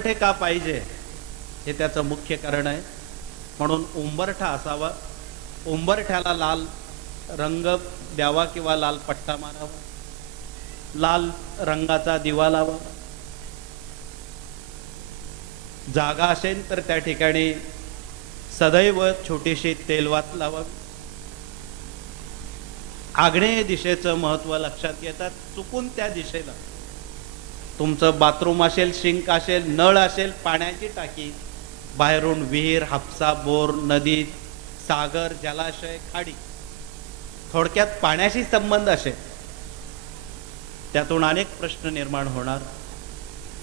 उंबरठे का पाहिजे हे त्याचं मुख्य कारण आहे. म्हणून उंबरठा असावा. उंबरठ्याला लाल रंग द्यावा किंवा लाल पट्टा मारावा. लाल रंगाचा दिवा लावा. जागा असेल तर त्या ठिकाणी सदैव छोटीशी तेलवात लावावी आग्नेय दिशेचं महत्त्व लक्षात घेतात चुकून त्या दिशेला. तुमचं बाथरूम असेल शिंक असेल नळ असेल पाण्याची टाकी बाहेरून विहीर हापसा बोर नदी सागर जलाशय खाडी. थोडक्यात पाण्याशी संबंध असेल. त्यातून अनेक प्रश्न निर्माण होणार.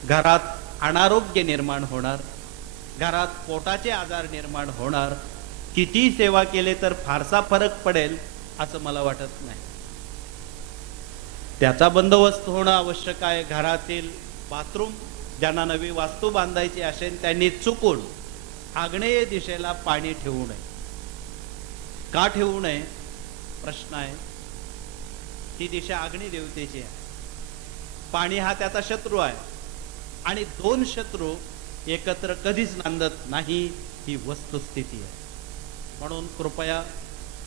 घरात अनारोग्य निर्माण होणार. घरात पोटाचे आजार निर्माण होणार. किती सेवा केले तर फारसा फरक पडेल असं मला वाटत नाही. त्याचा बंदोबस्त होणं आवश्यक आहे. घरातील बाथरूम ज्यांना नवी वास्तू बांधायची असेल त्यांनी चुकून आग्नेय दिशेला पाणी ठेवू नये. का ठेवू नये? प्रश्न आहे. ती दिशा आग्नेय देवतेची आहे. पाणी हा त्याचा शत्रू आहे. आणि दोन शत्रू एकत्र कधीच नांदत नाही ही वस्तुस्थिती आहे. म्हणून कृपया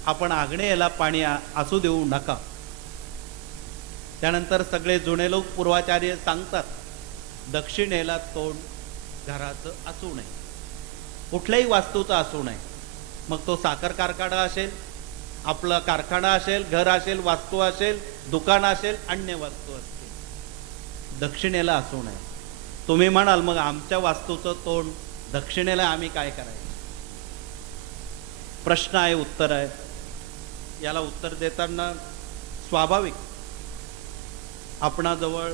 आपण आग्नेयला पाणी असू देऊ नका. त्यानंतर सगळे जुने लोक पूर्वाचार्य सांगतात दक्षिणेला तोंड घराचं असू नये. कुठल्याही वास्तूचं असू नये. मग तो साखर कारखाना असेल आपला कारखाना असेल घर असेल वास्तू असेल दुकान असेल अन्य वास्तू असतील. दक्षिणेला असू नये. तुम्ही म्हणाल मग आमच्या वास्तूचं तोंड दक्षिणेला आम्ही काय करायचं? प्रश्न आहे उत्तर आहे. याला उत्तर देताना स्वाभाविक आपणाजवळ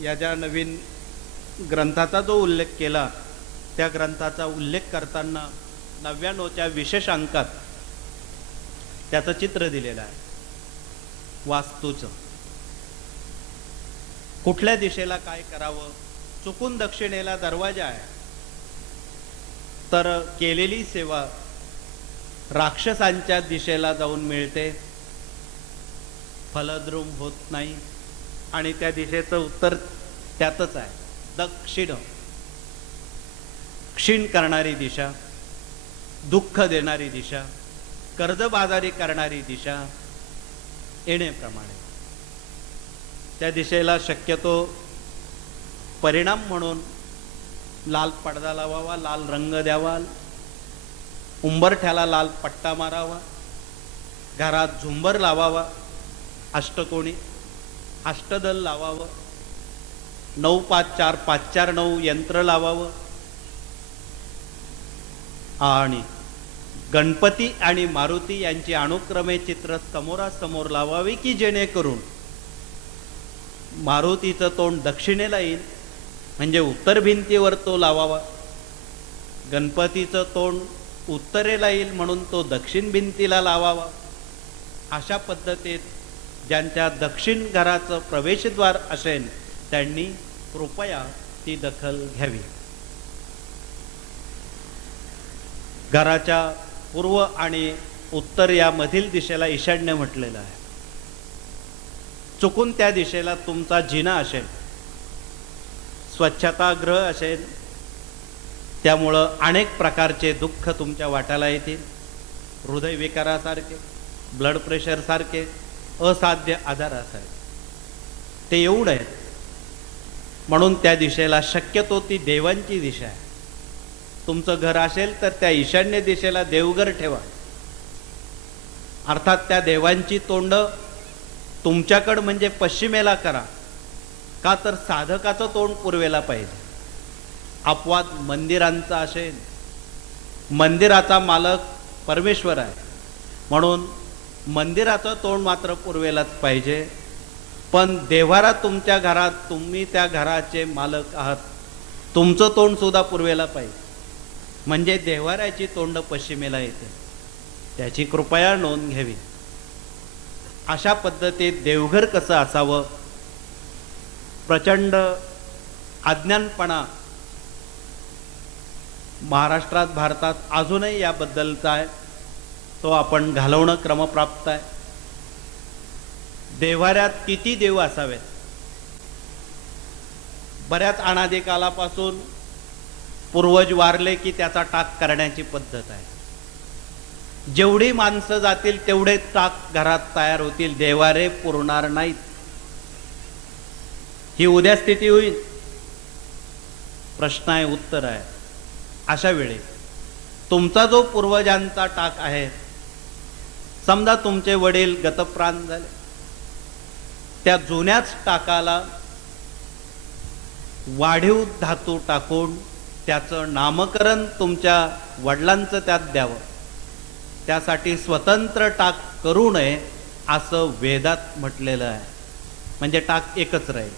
या ज्या नवीन ग्रंथाचा जो उल्लेख केला त्या ग्रंथाचा उल्लेख करताना नव्याण्णवच्या विशेष अंकात त्याचं चित्र दिलेलं आहे. वास्तूचं. कुठल्या दिशेला काय करावं? चुकून दक्षिणेला दरवाजा आहे. तर केलेली सेवा राक्षसांच्या दिशेला जाऊन मिळते. फलद्रुम होत नाही. आणि त्या दिशेचं उत्तर त्यातच आहे. दक्षिण क्षीण. करणारी दिशा दुःख देणारी दिशा कर्जबाजारी करणारी दिशा येण्याप्रमाणे. त्या दिशेला शक्यतो परिणाम म्हणून लाल पडदा लावावा लाल रंग द्यावा उंबरठ्याला लाल पट्टा मारावा घरात झुंबर लावावा अष्टकोणी अष्टदल लावावं. नऊ पाच चार पाच चार नऊ यंत्र लावावं. आणि गणपती आणि मारुती यांची अनुक्रमे चित्र समोरासमोर लावावी की जेणेकरून मारुतीचं तोंड दक्षिणेला येईल म्हणजे उत्तर भिंतीवर तो लावावा. गणपतीचं तोंड उत्तरेला येईल म्हणून तो दक्षिण भिंतीला लावावा. अशा पद्धतीत ज्यांच्या दक्षिण घराचं प्रवेशद्वार असेल त्यांनी कृपया ती दखल घ्यावी. घराच्या पूर्व आणि उत्तर या मधील दिशेला ईशान्य म्हटलेलं आहे. चुकून त्या दिशेला तुमचा जिना असेल स्वच्छतागृह असेल त्यामुळं अनेक प्रकारचे दुःख तुमच्या वाट्याला येतील. हृदयविकारासारखे ब्लड प्रेशरसारखे असाध्य आजार असायचे ते येऊ नयेत म्हणून त्या दिशेला शक्यतो ती देवांची दिशा आहे. तुमचं घर असेल तर त्या ईशान्य दिशेला देवघर ठेवा. अर्थात त्या देवांची तोंड तुमच्याकडं म्हणजे पश्चिमेला करा. का तर साधकाचं तोंड पूर्वेला पाहिजे. अपवाद मंदिरांचा असेल. मंदिराचा मालक परमेश्वर आहे. म्हणून मंदिराचं तोंड मात्र पूर्वेलाच पाहिजे. पण देव्हारा तुमच्या घरात तुम्ही त्या घराचे मालक आहात. तुमचं तोंड सुद्धा पूर्वेला पाहिजे. म्हणजे देव्हाऱ्याची तोंड पश्चिमेला येते. त्याची कृपया नोंद घ्यावी. अशा पद्धतीत देवघर कसं असावं? प्रचंड अज्ञानपणा महाराष्ट्रात भारतात अजूनही याबद्दलचा आहे. तो आपण घालवणं क्रमप्राप्त आहे. देवाऱ्यात किती देव असावेत? बऱ्याच अनादी कालापासून पूर्वज वारले की त्याचा टाक करण्याची पद्धत आहे. जेवढी माणसं जातील तेवढे टाक घरात तयार होतील. देवारे पुरणार नाहीत. ही उद्या स्थिती होईल. प्रश्न आहे उत्तर आहे. अशा वेळी तुमचा जो पूर्वजांचा टाक आहे समजा तुमचे वडील गतप्राण झाले. त्या जुन्याच टाकाला वाढीव धातू टाकून त्याचं नामकरण तुमच्या वडिलांचं त्यात द्यावं. त्यासाठी स्वतंत्र टाक करू नये असं वेदात म्हटलेलं आहे. म्हणजे टाक एकच राहील.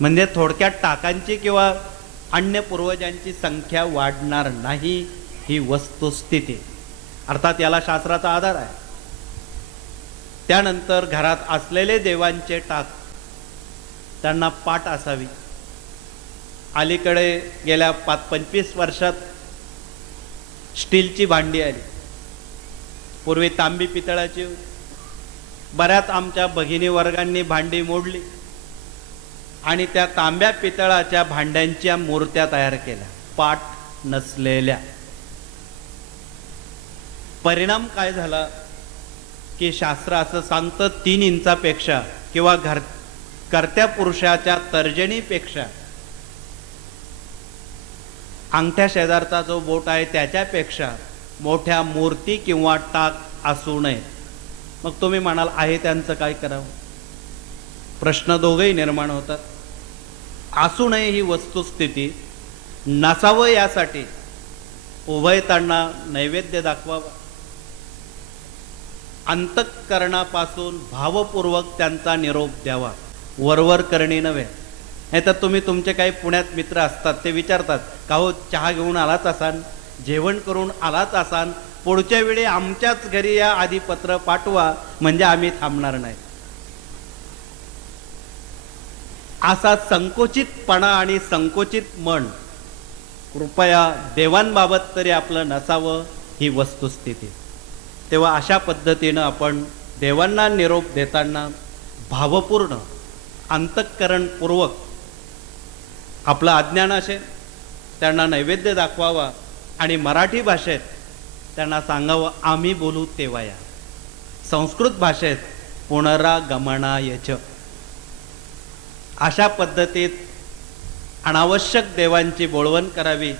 म्हणजे थोडक्यात टाकांची किंवा अन्य पूर्वजांची संख्या वाढणार नाही ही वस्तुस्थिती. अर्थात याला शास्त्राचा आधार आहे. त्यानंतर घरात असलेले देवांचे टाक त्यांना पाठ असावी. अलीकडे गेल्या पाच पंचवीस वर्षात स्टीलची भांडी आली. पूर्वी तांबी पितळाची बऱ्याच आमच्या भगिनी वर्गांनी भांडी मोडली आणि त्या तांब्या पितळाच्या भांड्यांच्या मूर्त्या तयार केल्या. पाठ नसलेल्या. परिणाम काय झाला? की शास्त्र असं सांगतं तीन इंचापेक्षा किंवा घर कर्त्या पुरुषाच्या तर्जनीपेक्षा. अंगठ्या शेजारचा जो बोट आहे त्याच्यापेक्षा मोठ्या मूर्ती किंवा टाक असू नये. मग तुम्ही म्हणाल आहे त्यांचं काय करावं? प्रश्न दोघेही निर्माण होतात. असू नये ही वस्तुस्थिती नसावं यासाठी उभयतांना नैवेद्य दाखवावा. अंतःकरणापासून भावपूर्वक त्यांचा निरोप द्यावा. वरवर करणे नव्हे. नाही तर तुम्ही तुमचे काही पुण्यात मित्र असतात ते विचारतात का हो चहा घेऊन आलाच असाल? जेवण करून आलाच असाल? पुढच्या वेळी आमच्याच घरी या आधी पत्र पाठवा म्हणजे आम्ही थांबणार नाही. असा संकोचितपणा आणि संकोचित मन कृपया देवांबाबत तरी आपलं नसावं ही वस्तुस्थिती. तेव्हा अशा पद्धतीनं आपण देवांना निरोप देताना भावपूर्ण अंतःकरणपूर्वक आपलं अज्ञान असेल त्यांना नैवेद्य दाखवावा आणि मराठी भाषेत त्यांना सांगावं आम्ही बोलू तेव्हा या संस्कृत भाषेत पुनरागमनायच. अशा पद्धतीत अनावश्यक देवांची बोळवण करावी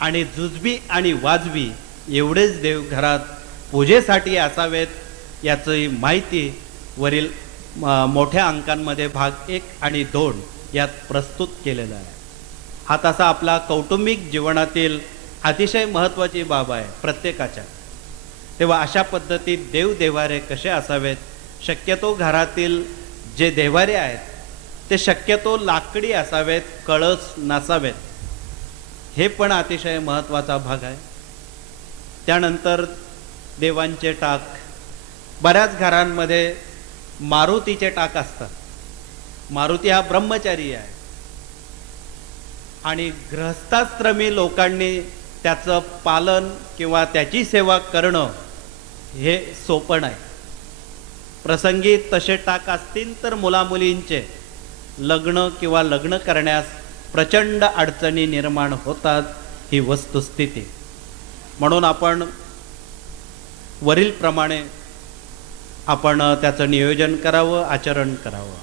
आणि जुजबी आणि वाजवी एवढेच देव घरात पूजेसाठी असावेत याची माहिती वरील मोठ्या अंकांमध्ये भाग एक आणि दोन यात प्रस्तुत केलेला आहे. हा तसा आपला कौटुंबिक जीवनातील अतिशय महत्त्वाची बाब आहे प्रत्येकाच्या. तेव्हा अशा पद्धतीत देव देवारे कसे असावेत? शक्यतो घरातील जे देवारे आहेत ते शक्यतो लाकडी असावेत कळस नसावेत. हे पण अतिशय महत्त्वाचा भाग आहे. त्यानंतर देवांचे टाक. बऱ्याच घरांमध्ये मारुतीचे टाक असतात. मारुती हा ब्रह्मचारी आहे. आणि ग्रहस्थाश्रमी लोकांनी त्याचं पालन किंवा त्याची सेवा करणं हे सोपं आहे प्रसंगी तसे टाक असतील तर मुलामुलींचे लग्न किंवा लग्न करण्यास प्रचंड अडचणी निर्माण होतात ही वस्तुस्थिती. म्हणून आपण वरीलप्रमाणे आपण त्याचं नियोजन करावं आचरण करावं.